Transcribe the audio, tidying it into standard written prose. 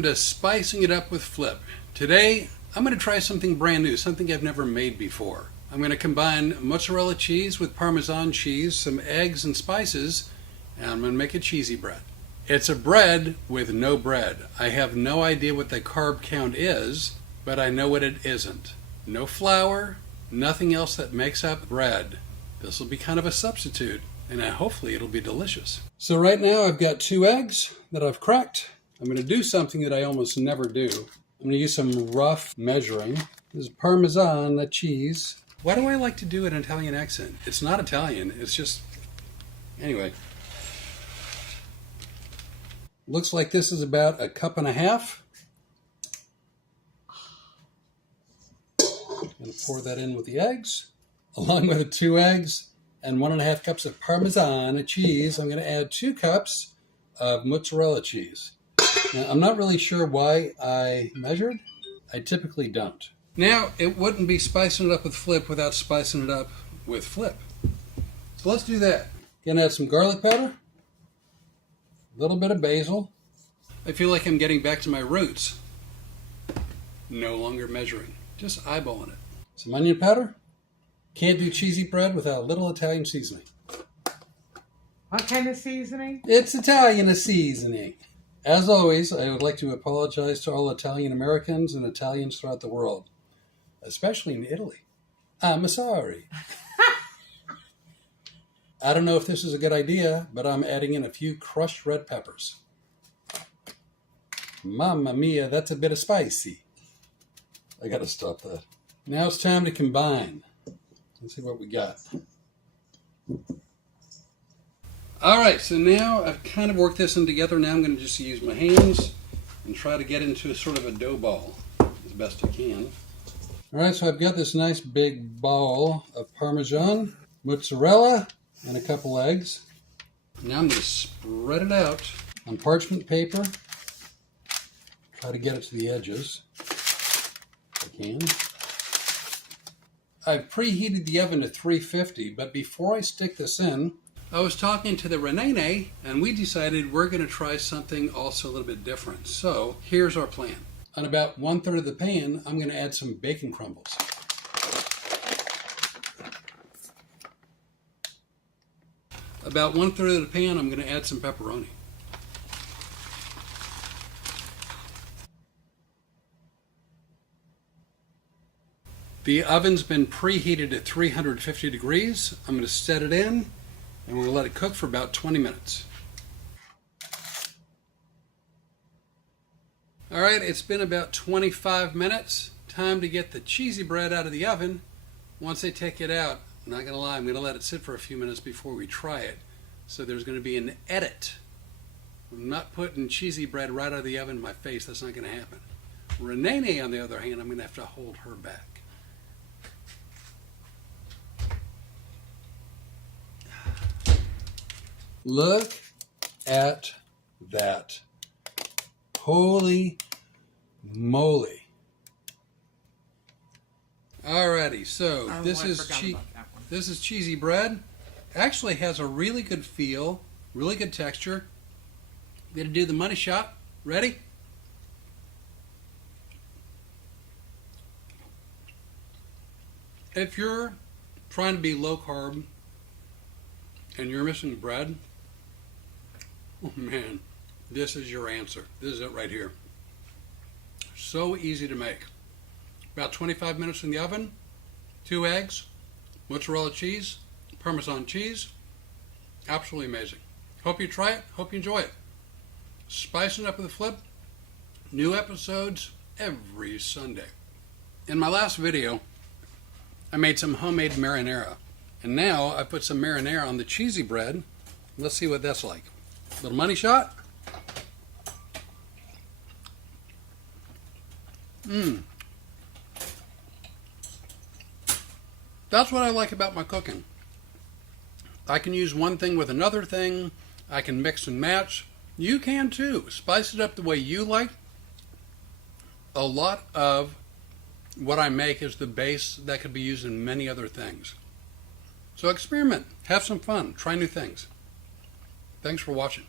Welcome to Spicing It Up with Flip. Today, I'm going to try something brand new, something I've never made before. I'm going to combine mozzarella cheese with Parmesan cheese, some eggs and spices, and I'm going to make a cheesy bread. It's a bread with no bread. I have no idea what the carb count is, but I know what it isn't. No flour, nothing else that makes up bread. This will be kind of a substitute, and hopefully it'll be delicious. So right now I've got 2 eggs that I've cracked. I'm going to do something that I almost never do. I'm going to use some rough measuring. This is Parmesan, the cheese. Why do I like to do an Italian accent? It's not Italian, it's just... Anyway. Looks like this is about 1.5 cups. I'm going to pour that in with the eggs, along with the 2 eggs and 1.5 cups of Parmesan cheese. I'm going to add 2 cups of mozzarella cheese. Now, I'm not really sure why I measured. I typically don't. Now, it wouldn't be spicing it up with Flip without spicing it up with Flip. So let's do that. Gonna add some garlic powder, a little bit of basil. I feel like I'm getting back to my roots. No longer measuring, just eyeballing it. Some onion powder. Can't do cheesy bread without a little Italian seasoning. What kind of seasoning? It's Italian seasoning. As always, I would like to apologize to all Italian Americans and Italians throughout the world, especially in Italy. I'm sorry. I don't know if this is a good idea, but I'm adding in a few crushed red peppers. Mamma mia, that's a bit of spicy. I gotta stop that. Now it's time to combine. Let's see what we got. Alright, so now I've kind of worked this in together. Now I'm going to just use my hands and try to get into a sort of a dough ball as best I can. Alright, so I've got this nice big ball of Parmesan, mozzarella, and a couple eggs. Now I'm going to spread it out on parchment paper. Try to get it to the edges if I can. I've preheated the oven to 350, but before I stick this in, I was talking to the Renee, and we decided we're going to try something also a little bit different. So here's our plan. On about 1/3 of the pan, I'm going to add some bacon crumbles. About 1/3 of the pan, I'm going to add some pepperoni. The oven's been preheated at 350 degrees. I'm going to set it in, and we're going to let it cook for about 20 minutes. All right, it's been about 25 minutes. Time to get the cheesy bread out of the oven. Once I take it out, I'm not going to lie, I'm going to let it sit for a few minutes before we try it. So there's going to be an edit. I'm not putting cheesy bread right out of the oven in my face. That's not going to happen. Renee, on the other hand, I'm going to have to hold her back. Look at that. Holy moly. Alrighty, so this is cheesy bread. Actually has a really good feel, really good texture. I'm gonna do the money shot. Ready? If you're trying to be low carb and you're missing bread, oh man, this is your answer. This is it right here. So easy to make. About 25 minutes in the oven, 2 eggs, mozzarella cheese, Parmesan cheese. Absolutely amazing. Hope you try it. Hope you enjoy it. Spicing Up with Flip. New episodes every Sunday. In my last video, I made some homemade marinara. And now I put some marinara on the cheesy bread. Let's see what that's like. Little money shot. That's what I like about my cooking. I can use one thing with another thing. I can mix and match. You can too. Spice it up the way you like. A lot of what I make is the base that could be used in many other things. So experiment, have some fun, try new things. Thanks for watching.